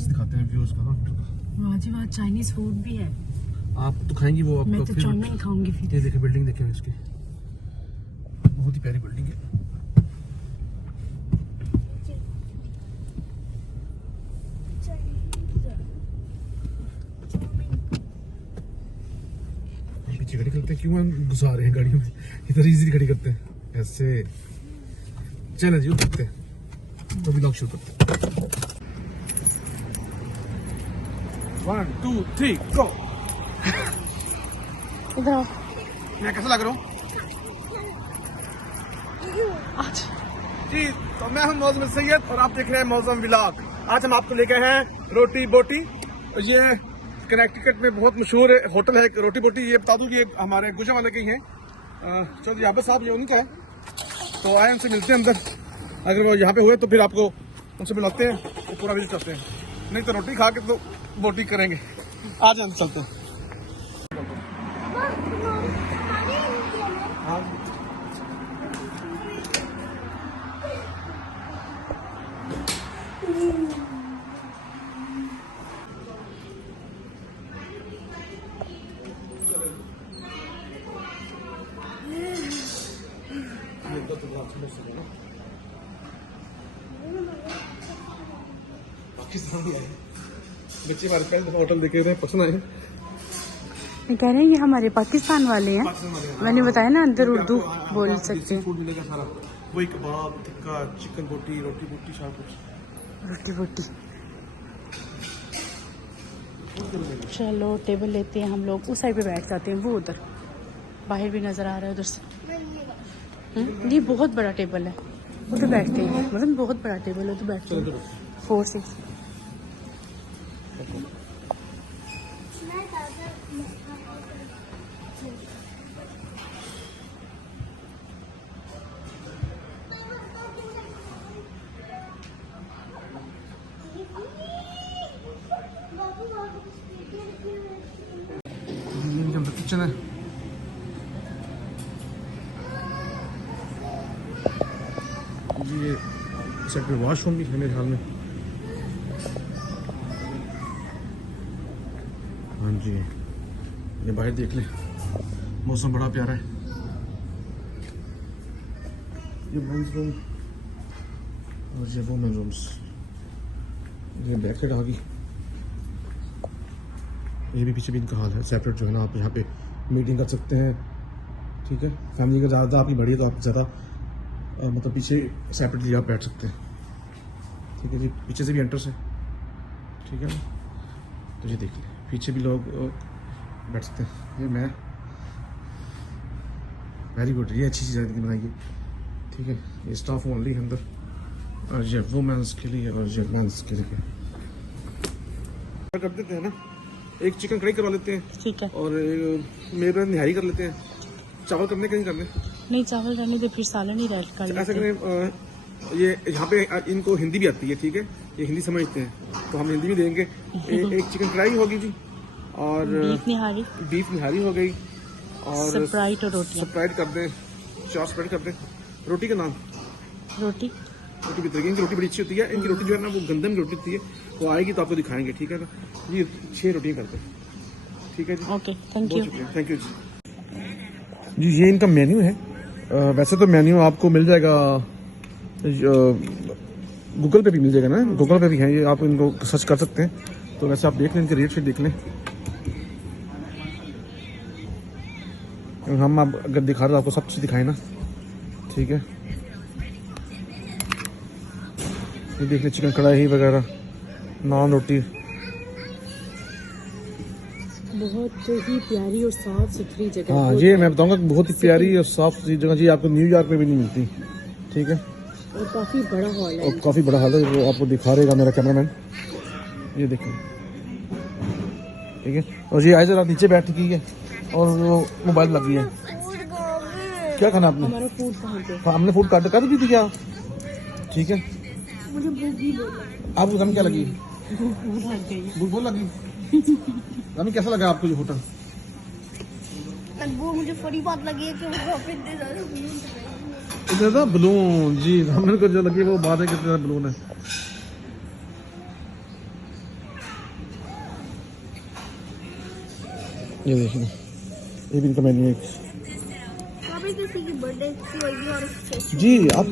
ऐसे दिखाते हैं व्यूज का ना। वहाँ जी वहाँ चाइनीज फूड भी है। आप तो खाएंगी वो, मैं आपका तो चाउमीन खाऊंगी फिर। ये देखिए बिल्डिंग देखें इसकी, बहुत ही प्यारी बिल्डिंग है। पीछे गाड़ी करते हैं, क्यों हम घुसा रहे हैं गाड़ियों में, इधर इजीली खड़ी करते हैं ऐसे। चलें जी उतरते हैं, तो भी लोग शुरू करते हैं। 1 2 3 गो। इधर आओ। मैं कैसा लग रहा हूँ जी? तो मैं हूँ मौसम सैयद और आप देख रहे हैं मौसम व्लॉग। आज हम आपको लेके हैं रोटी बोटी। ये कनेक्टिकट में बहुत मशहूर होटल है रोटी बोटी। ये बता दूं कि ये हमारे गुजरांवाले के ही हैं। चलो याबत साहब ये उनका है, तो आए उनसे मिलते हैं अंदर। अगर वो यहाँ पे हुए तो फिर आपको उनसे मिलाते हैं, तो पूरा विजिट करते हैं। नहीं तो रोटी खा के तो बोटी करेंगे। आज हम चलते हैं। हाँ पाकिस्तान भी आए बच्चे, हमारे पहले दफा होटल देखे थे, पसंद आए। कह रहे हैं ये हमारे पाकिस्तान वाले हैं। मैंने बताया ना अंदर उर्दू बोल सकते हैं। फूड मिलेगा सारा, वही कबाब, टिक्का, चिकन बोटी, रोटी बोटी, सारा कुछ। रोटी बोटी। चलो टेबल लेते हैं हम लोग, उस साइड पे बैठ जाते हैं। वो उधर बाहर भी नजर आ रहा है उधर से। ये बहुत बड़ा टेबल है, उधर बैठते हैं। मतलब बहुत बड़ा टेबल है, उधर बैठते हैं। 4 6 किचन है। जी ये सेट में वॉशरूम भी है मेरे ख्याल में। हाँ जी, ये बाहर देख ले, मौसम बड़ा प्यारा है। ये मेंस रूम और ये वुमेन रूम्स। ये बैकेट आ गई, ये भी पीछे भी इनका हाल है सेपरेट जो है ना। आप यहाँ पे मीटिंग कर सकते हैं, ठीक है। फैमिली का ज़्यादा आपकी बड़ी है तो आप ज़्यादा मतलब पीछे सेपरेटली आप बैठ सकते हैं, ठीक है जी। पीछे से भी एंट्रेंस है, ठीक है ना। तो ये देखिए पीछे भी लोग बैठ सकते हैं। ये मैं वेरी गुड, ये अच्छी चीज़ बनाई है, ठीक है। ये स्टाफ ओनली है अंदर, और ये वुमेन्स के लिए और ये मेंस के लिए कर देते हैं ना। एक चिकन कढ़ाई करवा लेते हैं, ठीक है। और मेरे निहारी कर लेते हैं। चावल करने के नहीं करने? नहीं, चावल करने तो फिर सालन ही रेड कर लेते ऐसा करें। ये यहाँ पे इनको हिंदी भी आती है, ठीक है, ये हिंदी समझते हैं, तो हम हिंदी भी देंगे। एक चिकन कढ़ाई होगी जी, और बीफ निहारी हो गई, और स्प्राइट और रोटी। स्प्राइट कर दें, 4 स्प्राइट कर दें। रोटी का नाम रोटी भी तरीके। इनकी रोटी बड़ी अच्छी होती है। इनकी रोटी जो है ना वो गंदम की रोटी होती है, वो आएगी तो आपको दिखाएंगे, ठीक है ना। ये 6 रोटियाँ करते हैं, ठीक है ji. Okay, thank you. Thank you ji. ये इनका मेन्यू है। वैसे तो मेन्यू आपको मिल जाएगा गूगल पे भी मिल जाएगा ना, गूगल पे भी है ये, आप इनको सर्च कर सकते हैं। तो वैसे आप देख लें, इनके रेट से देख लें। हम आप अगर दिखा रहे आपको सब चीज़ दिखाए ना, ठीक है। ये देख लें, चिकन कढ़ाई वगैरह, नान रोटी। बहुत ही प्यारी और साफ सुथरी जगह। हाँ, ये मैं बताऊंगा बहुत ही प्यारी और साफ सुथरी जगह जी, आपको न्यूयॉर्क में भी नहीं मिलती, ठीक है। और काफी बड़ा हॉल है, और काफी बड़ा हॉल है, वो आपको दिखा रहेगा मेरा कैमरामैन। ये देखिए, ठीक है। और ये आज नीचे बैठ गई है और वो मोबाइल लग गई है। क्या खाना आपने? हमारा फूड कहाँ पे? हमने फूड काट दी थी क्या, ठीक है। मुझे भूख भी आपको दम क्या लगी? भूख बहुत लगी। हमें कैसा लगा आपको ये होटल? वो मुझे बड़ी बात लगी है कि इतना बलून जी, हमने को जो लगी वो बात है कि इतना बलून है। ये देखिए, ये भी इनका मेन्यू है। अभी किसी की बर्थडे होगी और उससे जी आप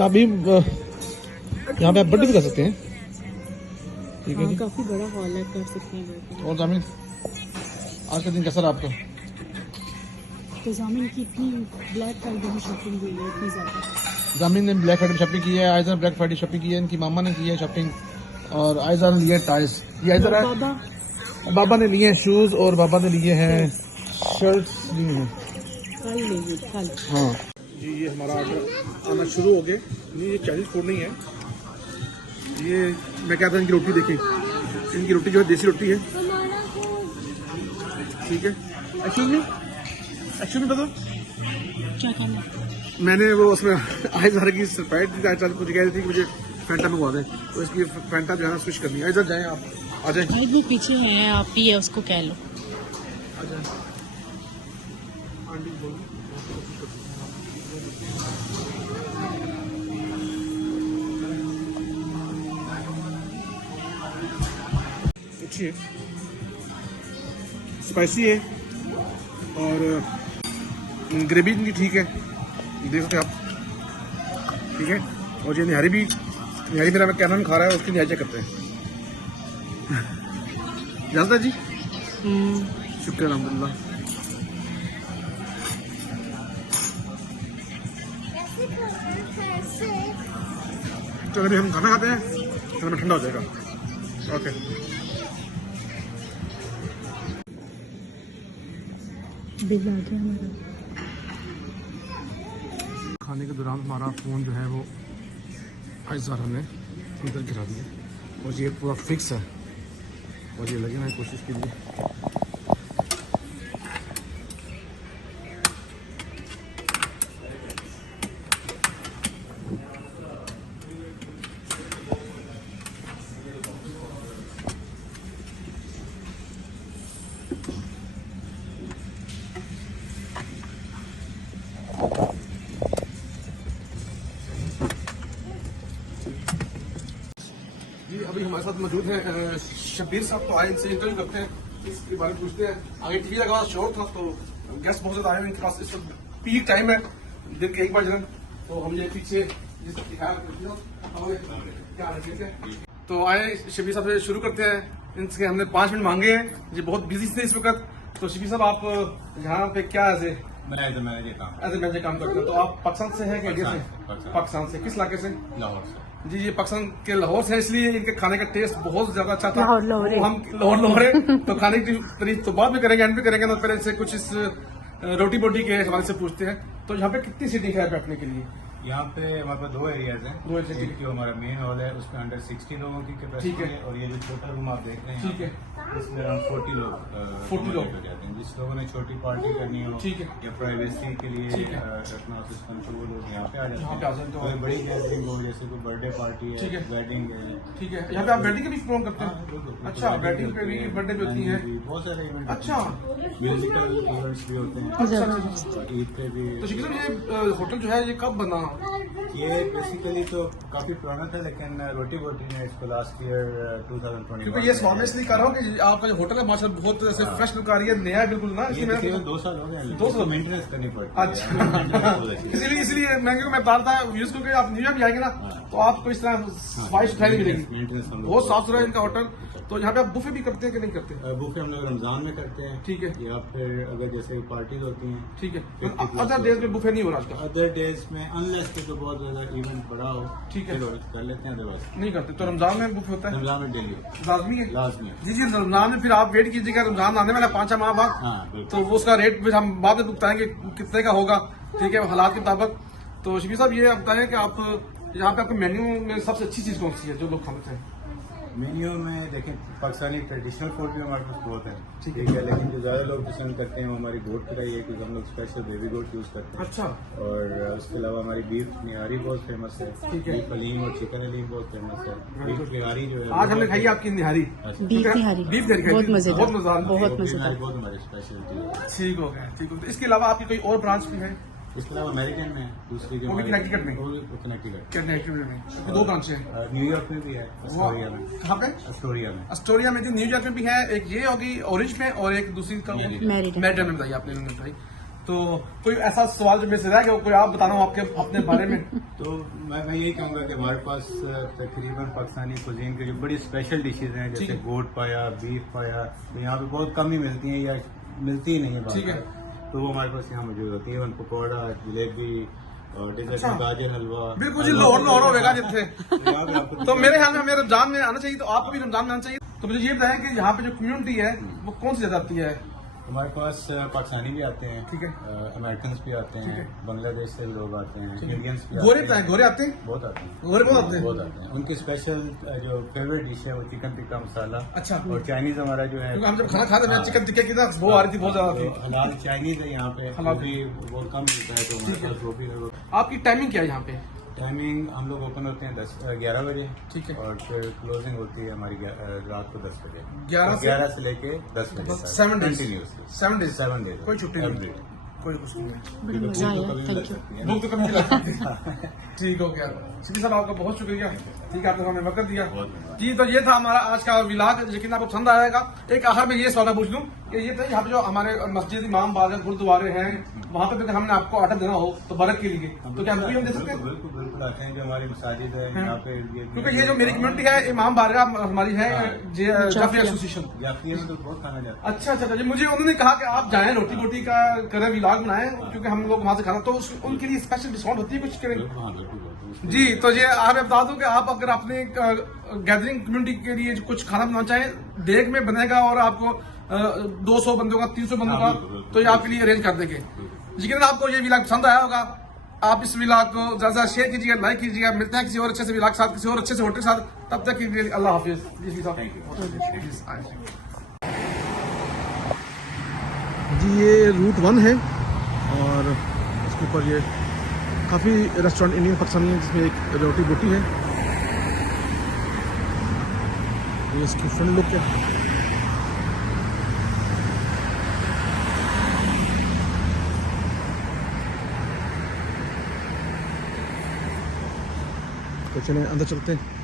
अभी यहाँ पे आप बर्थडे भी कर सकते हैं। ठीक है जी। काफी बड़ा हॉल है, कर सकते हैं। और जामिन, आज का दिन कैसा रहा आपका? तो जामिन की इतनी ब्लैक फ्राइडे में शॉपिंग हुई है, इतनी ज्यादा। जामिन ने ब्लैक फ्राइडे शॉपिंग की है, आयजा ब्लैक फ्राइडे शॉपिंग की है, इनकी मामा ने की है शॉपिंग, और आयजा ने लिए टाइल्स। ये आयजा बाबा ने लिए शूज, और बाबा ने लिए हैं शर्ट्स लिए हैं। कल लेंगे कल। हाँ जी, ये हमारा ऑर्डर आना शुरू हो गए। ये चाइनीज फूड नहीं है, ये मैं कहता हूँ इनकी रोटी देखें, इनकी रोटी जो है देसी रोटी है। ठीक है, एक्चुअली बताओ क्या करना? मैंने वो उसमें आयज़र की सरप्राइज दी, आयज़र कुछ कह रही थी कि मुझे फैंटा मंगवा दें, तो इसकी फैंटा जो है ना स्विच करनी है। आयज़र जाएँ, आप आ जाएँ। भाई वो पीछे है, आप ही है, उसको कह लो। आ जाएँ आंटी बोलो। अच्छी है, स्पाइसी है, और ग्रेवी इनकी ठीक है, देख सकते हैं आप। ठीक है, और ये निहारी मेरा मैं कैनन खा रहा है, उसकी निहारी चेक करते हैं। जानता जी, शुक्र अल्हम्दुलिल्लाह। तो अभी हम खाना खाते हैं तो खाना ठंडा हो जाएगा। ओके, बिल आ गया हमारा। खाने के दौरान हमारा फ़ोन जो है वो आयज़ारा ने अंदर गिरा दिया, और ये पूरा फिक्स है, और ये लगे ना कोशिश के लिए। जी अभी हमारे साथ मौजूद हैं शब्बीर साहब, तो आए इनसे इंटरव्यू करते हैं, इसके बारे में पूछते हैं। आगे टीवी लगा शोर था, तो गेस्ट बहुत ज्यादा आए हैं, इनके पास इस वक्त पीक टाइम है, दिन के 1 बजे। तो हम ये पीछे क्या हाल है, ठीक है। तो आए शब्बीर साहब से शुरू करते हैं। इनसे हमने 5 मिनट मांगे हैं, ये बहुत बिजी थे इस वक्त। तो शब्बीर साहब, आप यहाँ पे क्या एज ए मैनेजर काम करते हैं, तो आप पाकिस्तान से हैं कि इंडिया से? पाकिस्तान से। किस इलाके से? लाहौर से। जी, ये पाकिस्तान के लाहौर से, इसलिए इनके खाने का टेस्ट बहुत ज्यादा अच्छा था। लाहौर है। हम लाहौर है, तो खाने की तारीफ तो बाद में करेंगे, एंड पे करेंगे। तो पहले से कुछ इस रोटी बोटी के हवाले से पूछते हैं। तो यहाँ पे कितनी सीटिंग है बैठने के लिए? यहाँ पे हमारे पास 2 एरियाज हैं। 2 एरिया, ठीक एक जो हमारा मेन हॉल है, उसमें अंडर 60 लोगों की ठीक कैपेसिटी है। है, और ये जो छोटा रूम आप देख रहे हैं, ठीक है, इसमें अराउंड 40 लोग 40 लोग हो जाते हैं। जिस लोगों ने छोटी पार्टी करनी हो, ठीक है, या प्राइवेसी के लिए ठीक है, रखना हो सिस्टम, तो वो लोग यहाँ पे आ यहाँ पे आ जाते जाते हैं। हैं। कोई बड़ी गैदरिंग हो, जैसे कोई बर्थडे पार्टी ठीक है, है, वेडिंग है। ठीक है। यहाँ पे आप वेडिंग के भी प्रोग्राम करते हैं? बिल्कुल। अच्छा, वेडिंग पे भी, बर्थडे भी होती है? बहुत सारे इवेंट। अच्छा, म्यूजिकल इवेंट्स भी होते हैं, अच्छा। ईद पे भी। तो शिकिर साहब, ये होटल जो है ये कब बना? ये बेसिकली तो काफी पुराना था, लेकिन रोटी बोटी ने इसको लास्ट ईयर 2021। क्योंकि ये सवाल मैं इसलिए कर रहा हूँ कि आपका जो होटल है माशाल्लाह बहुत ऐसे फ्रेश लुक आ रही है, नया है बिल्कुल ना, ये इसलिए तकरीबन मैं 2 साल हो गए। 2 साल मेंटेनेंस करनी पड़ती है। अच्छा, इसलिए मैं बता रहा था व्यूज को कि आप न्यू ईयर भी आएंगे ना, तो आपको इस तरह सफाई सुथराई मिलेगी, मेंटेनेंस बहुत साफ सुथरा है इनका होटल। तो यहाँ पे आप बुफे भी करते हैं कि नहीं करते? बुफे हम लोग रमजान में करते हैं। ठीक है, या फिर अगर जैसे पार्टीज होती हैं। ठीक है। अदर डेज में बुफे नहीं हो रहा आजकल? अदर डेज में अनलेस के तो बहुत ज्यादा इवेंट बड़ा हो, ठीक है, कर लेते हैं, अदरवाइज नहीं करते। तो रमजान में बुफे होता है? रमजान में डेली लाजमी है, लाजमी। जी जी। रमजान में फिर आप वेट कीजिएगा, रमजान आने वाला 5 माह बाद, हाँ बिल्कुल। तो वो उसका रेट फिर हम बाद में बताएंगे कितने का होगा, ठीक है, हालात के मुताबिक। तो शबीर साहब, ये आप बताएं कि आप यहाँ पे आपके मेन्यू में सबसे अच्छी चीज कौन सी है जो लोग खाना चाहें? मेन्यू में देखें, पाकिस्तानी ट्रेडिशनल फूड भी हमारे पास बहुत है, ठीक है, लेकिन जो ज़्यादा लोग पसंद करते हैं वो हमारी गोट कढ़ाई है, क्योंकि हम लोग स्पेशल बेबी गोट यूज़ करते हैं। अच्छा। और उसके अलावा हमारी बीफ निहारी बहुत फेमस है, ठीक है। बीफ हलीम और चिकन हलीम बहुत फेमस है। बीफ निहारी जो है आज हमने खाई आपकी निहारी, बीफ निहारी, बीफ निहारी बहुत मजेदार, बहुत मजेदार, बहुत मजेदार। बहुत हमारी स्पेशलिटी है। ठीक हो गया, ठीक हो गया। इसके अलावा आपकी कोई और ब्रांच भी है? इसके अलावा अमेरिकन में है, दूसरी जो वो भी हमारी- कनेक्टिकट में? वो भी कनेक्टिकट। कनेक्टिकट में 2 ब्रांच है। न्यूयॉर्क में भी है, एस्टोरिया में। कहाँ पे? एस्टोरिया में। एस्टोरिया में थी, न्यूयॉर्क में भी है, एक ये होगी ऑरेंज में और एक दूसरी का Meriden। मैरिडन में बताइए आपने इन्होंने बताई। तो कोई ऐसा सवाल जो मेरे से रह गया कोई आप बताना आपके अपने बारे में। तो मैं यही कहूँगा कि हमारे पास तकरीबन पाकिस्तानी कुजीन के जो बड़ी स्पेशल डिशेज हैं, ठीक जैसे है। गोट पाया, बीफ पाया, तो यहाँ पे बहुत कम ही मिलती हैं या मिलती ही नहीं है बाहर। ठीक है। तो वो हमारे पास यहाँ मौजूद होती है। पकौड़ा, जलेबी और डेजर्ट अच्छा। में गाजर हलवा। बिल्कुल जी, लाहौर होगा जितने। यहाँ पे आपको- तो मेरे ख्याल में हमें रमजान में आना चाहिए, तो आपको भी रमजान में आना चाहिए। तो मुझे ये बताएं कि यहाँ पे जो कम्युनिटी है वो कौन सी ज्यादा आती है? हमारे पास पाकिस्तानी भी आते हैं, ठीक है। अमेरिकन भी आते ठीक हैं, है। बांग्लादेश से भी लोग आते हैं, ठीक है। इंडियंस भी गोरे आते बताएं, हैं। गोरे आते हैं? बहुत आते हैं। गोरे बहुत आते हैं? बहुत आते हैं। उनकी स्पेशल जो फेवरेट डिश है वो चिकन टिक्का मसाला। अच्छा। और चाइनीज हमारा जो है, क्योंकि हम जब खाना खाते थे हाँ। चिकन टिक्के की ना वो आ रही थी, बहुत ज्यादा तो थी। हलाल चाइनीज है यहाँ पे, हलाल। वो भी बहुत कम मिलता है, तो हमारे ठीक है। पास वो भी है। आपकी टाइमिंग क्या है यहाँ पे? टाइमिंग हम लोग ओपन होते हैं 11 बजे। ठीक है। और फिर क्लोजिंग होती है हमारी रात को 10 बजे। 11 से लेके 10 बजे तक। 7 days। Continuously 7 days। 7 डेज कोई छुट्टी नहीं? कोई कुछ नहीं है। बड़ा मजा आया, थैंक यू। भूख तो कभी नहीं लगती। ठीक हो गया सिद्दीक साहब, आपका बहुत शुक्रिया। ठीक है, आपने हमें वक्त दिया। जी, तो ये था हमारा आज का व्लॉग, यकीन आपको पसंद आएगा। एक आखिर में ये सवाल पूछ लूं कि ये था यहाँ पे जो हमारे मस्जिद इमाम बारगाह गुरुद्वारे हैं, वहाँ पे अगर हमने आपको ऑर्डर देना हो तो बरक के लिए, तो क्या हम दे सकते हैं? बिल्कुल बिल्कुल आते हैं। जो हमारी मसाजिद है यहाँ पे क्योंकि ये जो मेरी कम्युनिटी है इमाम बारगाह हमारी है जाफिया एसोसिएशन। जाफिया में तो बहुत खाना जाता है। अच्छा अच्छा अच्छा जी, मुझे उन्होंने कहा कि आप जाएं रोटी बोटी का करें व्लॉग बनाएं, क्योंकि हम लोग वहाँ से खाना, तो उनके लिए स्पेशल डिस्काउंट होती है कुछ करें? हाँ बिल्कुल। जी, तो ये आप बता दूं कि आप अगर अपने गैदरिंग कम्युनिटी के लिए कुछ खाना बनाना चाहें, देग में बनेगा और आपको 200 बंदों का, 300 बंदों का, तो ये आपके लिए अरेंज कर देंगे। जिक्र आपको ये व्लॉग पसंद आया होगा, आप इस व्लॉग को ज्यादा शेयर कीजिएगा, लाइक कीजिएगा। मिलते हैं किसी और अच्छे से व्लॉग के साथ, किसी और अच्छे से होटल के साथ। तब तक के लिए अल्लाह हाफिज। जी, ये रूट 1 है और उसके ऊपर ये काफ़ी रेस्टोरेंट इंडियन पाकिस्तानी है, जिसमें एक रोटी बोटी है। ये इसकी फ्रंट लुक है। तो चलें अंदर चलते हैं।